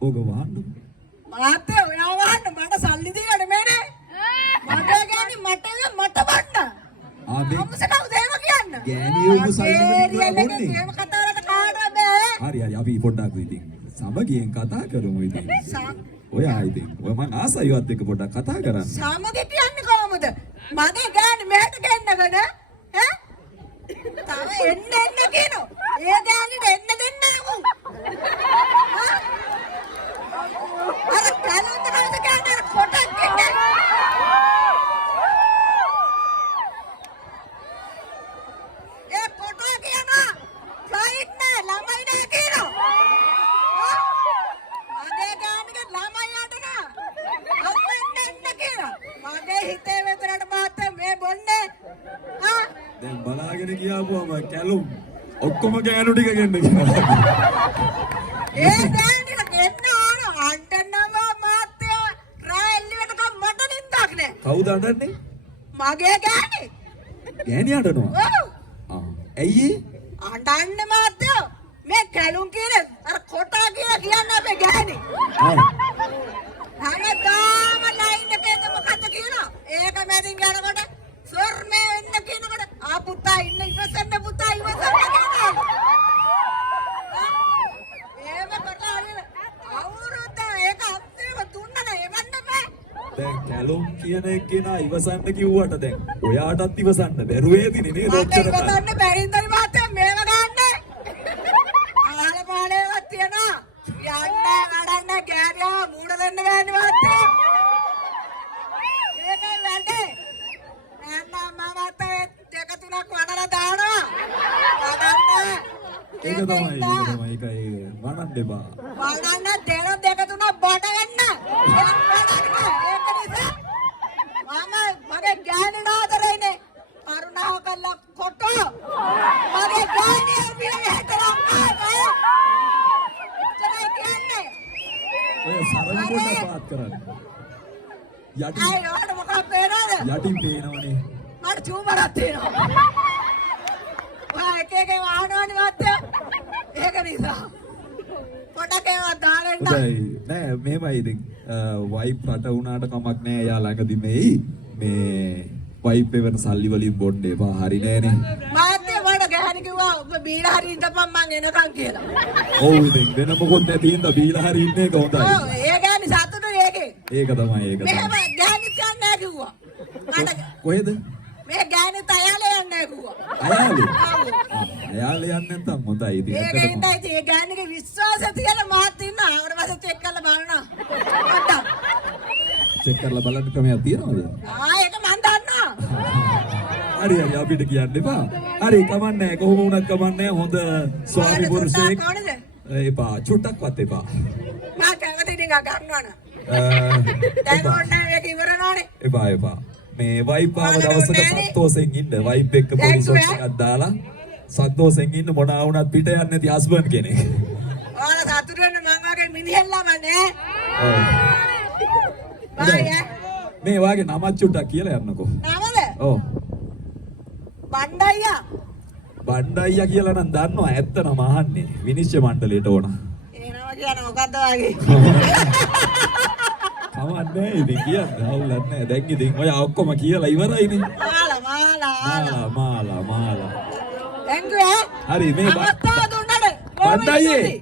ඕක වහන්න. මාතේ ඔයා වහන්න මට සල්ලි දීලා නෙමෙයිනේ. මට ගෑණි මට බන්න. අම්මසට උදේම කියන්න. ගෑණි උඹ සල්ලි දෙන්න ඕනේ. එහෙම කතා වලට කාටවත් බෑ. හරි අපි පොඩ්ඩක් ඉතින් සමගියෙන් කතා කරමු ඉතින්. ඔයා ඉතින් ඔය මං ආසයිවත් එක්ක පොඩ්ඩක් කතා කරන්න. සමගිය කියන්නේ කොහමද? මගේ ගෑණි මෙහෙට ගෙන්නගෙන ඈ? තව එන්න කියනවා. ඒ ගෑණිට එන්න දෙන්නේ නැහැ උන්. අර කලොත් කවද ගෑණි කොටක් ගෙන්න. ඒ කොටෝ කියනවා. ෆ්ලයිට් නෑ ළමයි නෑ කියනවා. මගේ ගෑණිට ළමයි යඩනා. අම්මෙන් එන්න කියනවා. මගේ හිතේ වෙතරට මාත් මේ බොන්නේ. දැන් බලාගෙන ගියාපුවම කැලුම් ඔක්කොම ගෑනු ටික ගෙන්න කියලා. ඒ ගෑනිට ගෙන්න ඕන අඬනව මාත්‍යා රායල්ලියට මට නින්දක් නෑ. කවුද අඬන්නේ? මගේ ගෑණි. ගෑණි අඬනවා. ඔව්. ඇයි අඬන්න මාත්‍යා මේ කැලුම් කියන අර කොටා කියලා කියන්නේ අපේ ගෑණි. හැමදාම ලයින් එකේද මොකද කියනවා? ඒක මැදින් යනකොට සර් මේ වෙන්න කියනකොට ආ පුතා ඉන්න ඉවසන්න පුතා ඉවසන්න කියනවා. එහෙම කරලා අවුරුද්ද ඒක අත්‍යව දුන්නනේ එවන්න බෑ. දැන් කැලුම් කියන එක කෙනා ඉවසන්න කිව්වට දැන් ඔයාටත් ඉවසන්න බැරුවේදිනේ නේද ඔච්චර කාලේ. ඉවසන්න බැරින්දයි මාතේ මේව ගන්න. ආල පාලේවත් තියනවා. යන්න වඩන්න ගෑනියා මූණ දෙන්න ගෑනි මාතේ. ඒකයි වැඩේ. දෙක තුනක් වඩලා දානවා. ඒක තමයි ඒකයි වඩන්න එපා. වඩන්න දෙන දෙක තුනක් බඩ වෙන්න. ඒක නිසා මගේ ගෑණි නාදරයිනේ. කරුණාව කළා කොටෝ. මගේ ගෑණි පිළිහෙට රම්පා. චරයි කියන්නේ. ඔය සරණ පොඩ්ඩක් පාත් කරන්න. යටි අය ඔයාලට මොකක්ද පේනවද? යටින් පේනවනේ. මට චූමරක් තියෙනවා. ඔයා එක වාහනවනේ මාත්‍යා. ඒක නිසා. පොඩක් ඒවා දාන්න. නෑ මෙහෙමයි ඉතින් වයිප් රට වුණාට කමක් නෑ එයා ළඟදි මේ වයිප් එවන සල්ලි වලින් බොන්න එපා හරි නෑනේ. මාත්‍යා වඩ ගහන කිව්වා ඔබ බීලා හරි ඉඳපන් මං එනකන් කියලා. ඔව් ඉතින් වෙන මොකොත් නැති හින්දා බීලා හරි ඉන්න එක හොඳයි. ඔව් ඒ ගෑනි සතුටුයි ඒකේ. ඒක තමයි ඒක. මෙහෙම ගෑනි කියන්නේ නෑ කිව්වා. කොහෙද? මේ ගෑනි තයාලේ යන්නේ නෑ කිව්වා. අයාලේ. අයාලේ යන්නේ නැත්නම් හොඳයි ඉතින්. ඒකේ ඉඳලා ඉතින් ඒ ගෑනිගේ විශ්වාසය තියලා මාත් ඉන්නවා. ඊට පස්සේ චෙක් කරලා බලනවා. පොඩ්ඩක්. චෙක් කරලා බලන්න ක්‍රමයක් තියනවද? ඒක මන් දන්නවා. හරි අපිට කියන්න එපා. හරි කමන්නේ කොහොම වුණත් කමන්නේ හොඳ ස්වාමි පුරුෂයෙක්. එපා චුට්ටක්වත් එපා. මා කැමති නිකන් ගන්නවන. දැන් ඕනේ ඒක ඉවරනවනේ. එපා. මේ වයිප් ආව දවසක සන්තෝෂෙන් ඉන්න. වයිප් එක්ක පොලිස් එකක් දාලා සන්තෝෂෙන් ඉන්න මොනවා වුණත් පිට යන්නේ නැති හස්බන්ඩ් කෙනෙක්. ඔයාලා සතුටු වෙන්න මං වගේ මිනිහෙල්ලම නෑ. ඔව්. බාය. මේ වාගේ නමක් චුට්ටක් කියලා යන්නකෝ. නමද? ඔව්. බණ්ඩයියා. බණ්ඩයියා කියලා නම් දන්නවා ඇත්ත නම අහන්නේ. විනිශ්චය මණ්ඩලයට ඕන. ඒ නම කියන්නේ මොකද්ද වාගේ? කවන්නේ ඉතින් කියන්නේ අවුලක් නැහැ. දැන් ඉතින් ඔය ඔක්කොම කියලා ඉවරයිනේ. මාලා. එංගුවේ. හරි මේ අමත්තා දුන්නද? බණ්ඩයියේ